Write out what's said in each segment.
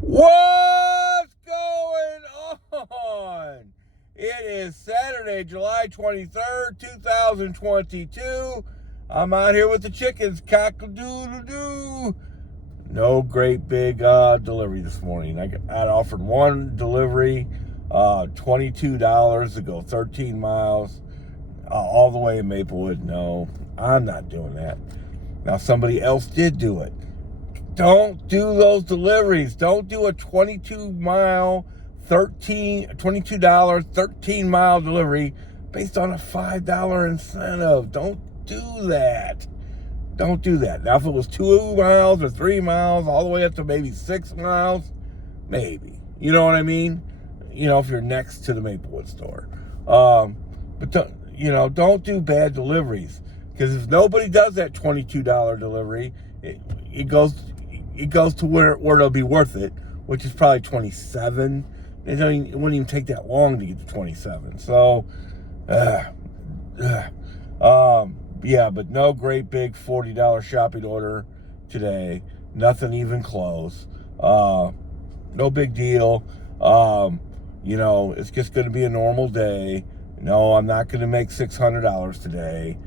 What's going on? It is Saturday, July 23rd, 2022. I'm out here with the chickens. Cock-a-doodle-doo. No great big delivery this morning. I got offered one delivery, $22 to go 13 miles all the way in Maplewood. No, I'm not doing that. Now, somebody else did do it. Don't do those deliveries. Don't do a $22 13-mile delivery based on a $5 incentive. Don't do that. Don't do that. Now, if it was 2 miles or 3 miles, all the way up to maybe 6 miles, maybe. You know what I mean? You know, if you're next to the Maplewood store. But don't do bad deliveries, because if nobody does that $22 delivery, it goes to where it'll be worth it, which is probably 27. It wouldn't even take that long to get to 27. So, yeah, but no great big $40 shopping order today. Nothing even close. No big deal. It's just going to be a normal day. No, I'm not going to make $600 today.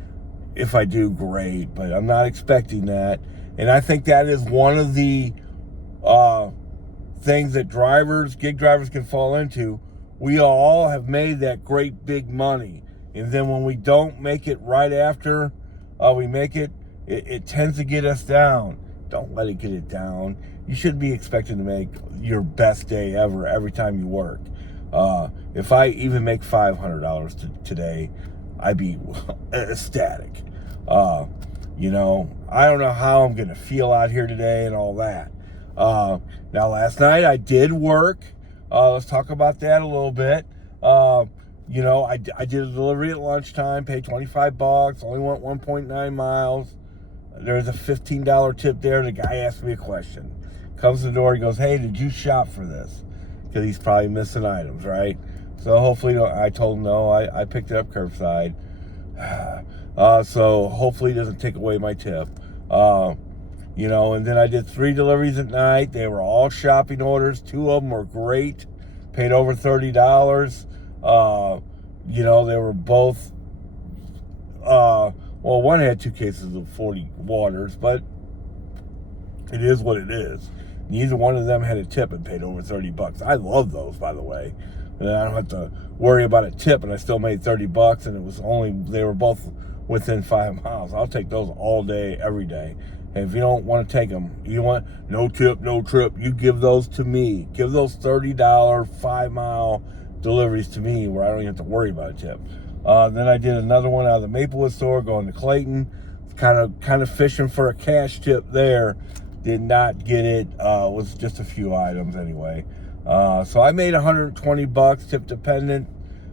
If I do, great, but I'm not expecting that. And I think that is one of the things that gig drivers can fall into. We all have made that great big money. And then when we don't make it right after we make it, it tends to get us down. Don't let it get it down. You shouldn't be expecting to make your best day ever every time you work. If I even make $500 today, I'd be ecstatic. I don't know how I'm going to feel out here today and all that. Now, last night I did work. Let's talk about that a little bit. I did a delivery at lunchtime, paid $25, only went 1.9 miles. There's a $15 tip there. The guy asked me a question. Comes to the door, he goes, "Hey, did you shop for this?" Because he's probably missing items, right? So hopefully, I told him no, I picked it up curbside. So hopefully he doesn't take away my tip. And then I did 3 deliveries at night. They were all shopping orders. 2 of them were great. Paid over $30. They were both, one had 2 cases of 40 waters, but it is what it is. Neither one of them had a tip and paid over $30. I love those, by the way. And I don't have to worry about a tip, and I still made $30, and they were both within 5 miles. I'll take those all day, every day. And if you don't want to take them, you want no tip, no trip, you give those to me. Give those $30 5-mile deliveries to me, where I don't even have to worry about a tip. Then I did another one out of the Maplewood store, going to Clayton. Kind of fishing for a cash tip there. Did not get it. Was just a few items anyway. So I made $120 tip dependent,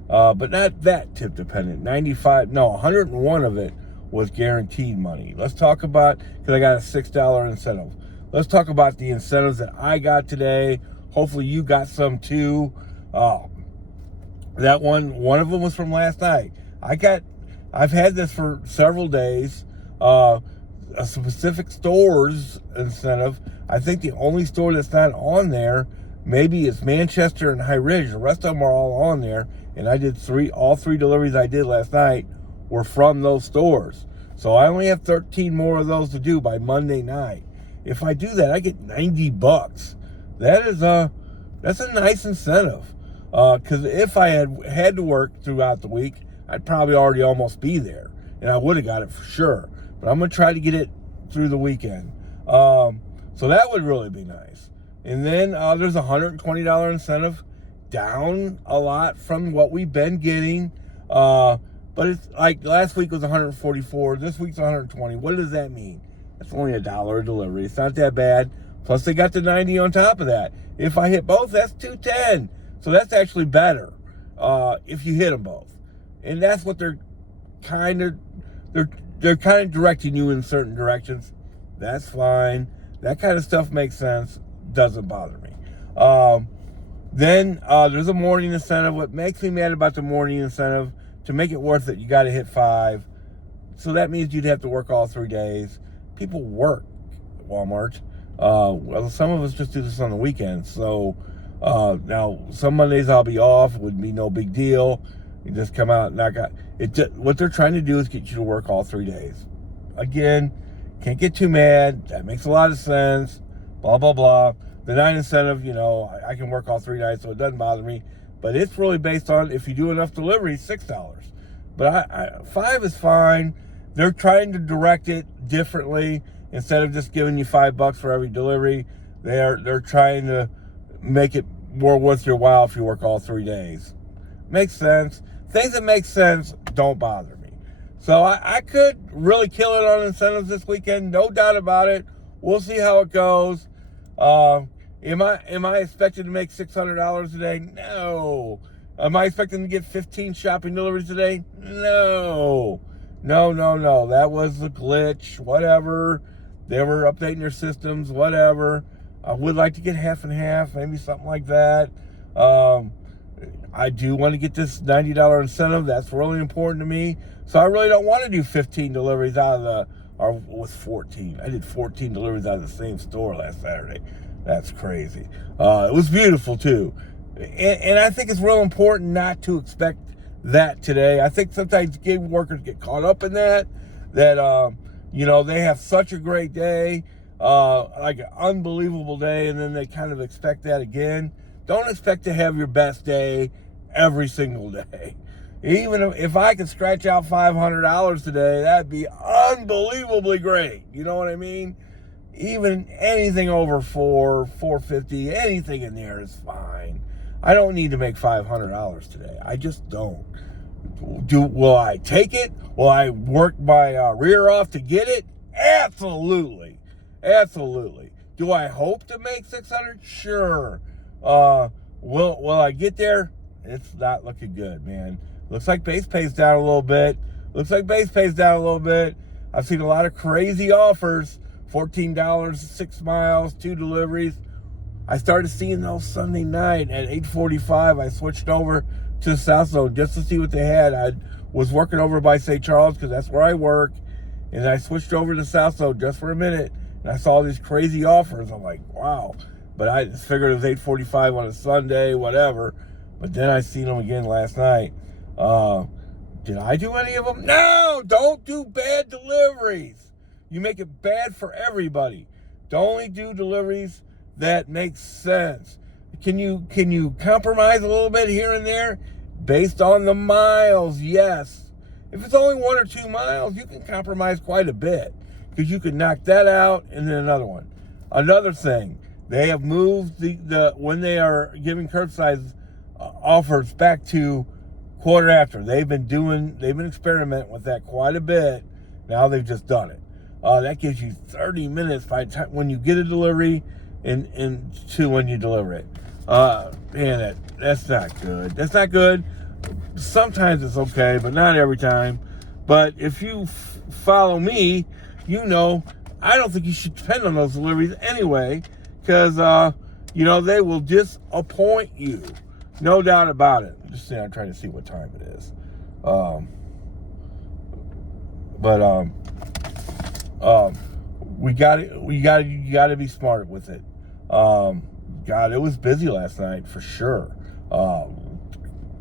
but not that tip dependent. 101 of it was guaranteed money. Let's talk about, because I got a $6 incentive. Let's talk about the incentives that I got today. Hopefully you got some too. That one of them was from last night. I've had this for several days. A specific store's incentive. I think the only store that's not on there maybe it's Manchester and High Ridge. The rest of them are all on there. And I did all 3 deliveries I did last night were from those stores. So I only have 13 more of those to do by Monday night. If I do that, I get $90. That's a nice incentive. Because if I had to work throughout the week, I'd probably already almost be there. And I would have got it for sure. But I'm going to try to get it through the weekend. So that would really be nice. And then there's a $120 incentive, down a lot from what we've been getting. But it's like last week was 144. This week's 120. What does that mean? That's only $1 a delivery. It's not that bad. Plus they got the 90 on top of that. If I hit both, that's 210. So that's actually better if you hit them both. And that's what they're kind of directing you in certain directions. That's fine. That kind of stuff makes sense. Doesn't bother me. Then there's a morning incentive. What makes me mad about the morning incentive, to make it worth it, you got to hit 5. So that means you'd have to work all 3 days. People work at Walmart. Well, some of us just do this on the weekends. So now some Mondays I'll be off. It would be no big deal. You just come out and knock out. What they're trying to do is get you to work all 3 days. Again, can't get too mad. That makes a lot of sense. Blah, blah, blah. The 9 incentive, I can work all 3 nights, so it doesn't bother me. But it's really based on if you do enough deliveries, $6. But 5 is fine. They're trying to direct it differently. Instead of just giving you $5 for every delivery, they're trying to make it more worth your while if you work all 3 days. Makes sense. Things that make sense don't bother me. So I could really kill it on incentives this weekend, no doubt about it. We'll see how it goes. Am I expected to make $600 a day? No. Am I expecting to get 15 shopping deliveries today? No. No. That was a glitch. Whatever. They were updating their systems. Whatever. I would like to get half and half, maybe something like that. I do want to get this $90 incentive. That's really important to me. So I really don't want to do 15 deliveries or with 14. I did 14 deliveries out of the same store last Saturday. That's crazy. It was beautiful too. And I think it's real important not to expect that today. I think sometimes gig workers get caught up in that they have such a great day, like an unbelievable day, and then they kind of expect that again. Don't expect to have your best day every single day. Even if I could scratch out $500 today, that'd be unbelievably great. You know what I mean? Even anything over $450, anything in there is fine. I don't need to make $500 today. I just don't. Will I take it? Will I work my rear off to get it? Absolutely. Do I hope to make $600? Sure. Will I get there? It's not looking good, man. Looks like base pay's down a little bit. I've seen a lot of crazy offers. $14, 6 miles, 2 deliveries. I started seeing those Sunday night at 8:45. I switched over to the South Zone just to see what they had. I was working over by St. Charles because that's where I work. And I switched over to the South Zone just for a minute. And I saw these crazy offers. I'm like, wow. But I just figured it was 8:45 on a Sunday, whatever. But then I seen them again last night. Did I do any of them? No! Don't do bad deliveries. You make it bad for everybody. Don't only do deliveries that make sense. Can you compromise a little bit here and there based on the miles? Yes. If it's only 1 or 2 miles, you can compromise quite a bit because you can knock that out and then another one. Another thing, they have moved the when they are giving curbside offers back to quarter after. They've been experimenting with that quite a bit. Now they've just done it. That gives you 30 minutes by the time when you get a delivery and to when you deliver it. Man, that's not good. That's not good. Sometimes it's okay, but not every time. But if you follow me, I don't think you should depend on those deliveries anyway, because they will disappoint you. No doubt about it. I'm trying to see what time it is. You got to be smart with it. God, it was busy last night for sure.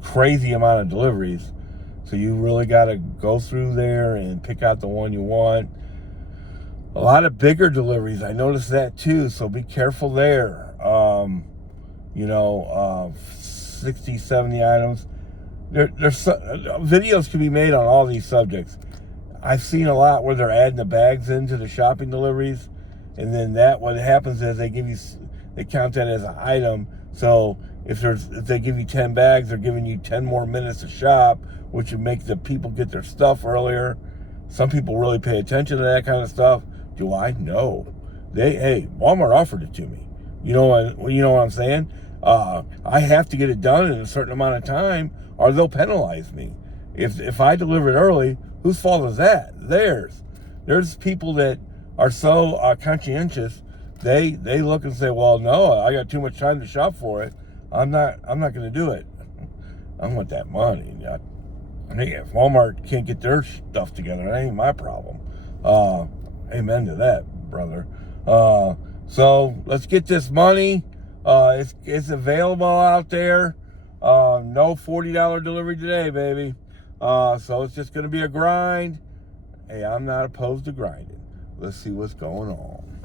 Crazy amount of deliveries. So you really got to go through there and pick out the one you want. A lot of bigger deliveries. I noticed that too. So be careful there. 60, 70 items. Videos can be made on all these subjects. I've seen a lot where they're adding the bags into the shopping deliveries, and then what happens is they count that as an item. So if they give you 10 bags, they're giving you 10 more minutes to shop, which would make the people get their stuff earlier. Some people really pay attention to that kind of stuff. Do I? No. Walmart offered it to me. You know what I'm saying? I have to get it done in a certain amount of time, or they'll penalize me. If I deliver it early, whose fault is that? Theirs. There's people that are so conscientious. They look and say, well, no, I got too much time to shop for it. I'm not going to do it. I want that money. If Walmart can't get their stuff together, that ain't my problem. Amen to that, brother. So let's get this money. It's available out there. No $40 delivery today, baby. So it's just going to be a grind. Hey, I'm not opposed to grinding. Let's see what's going on.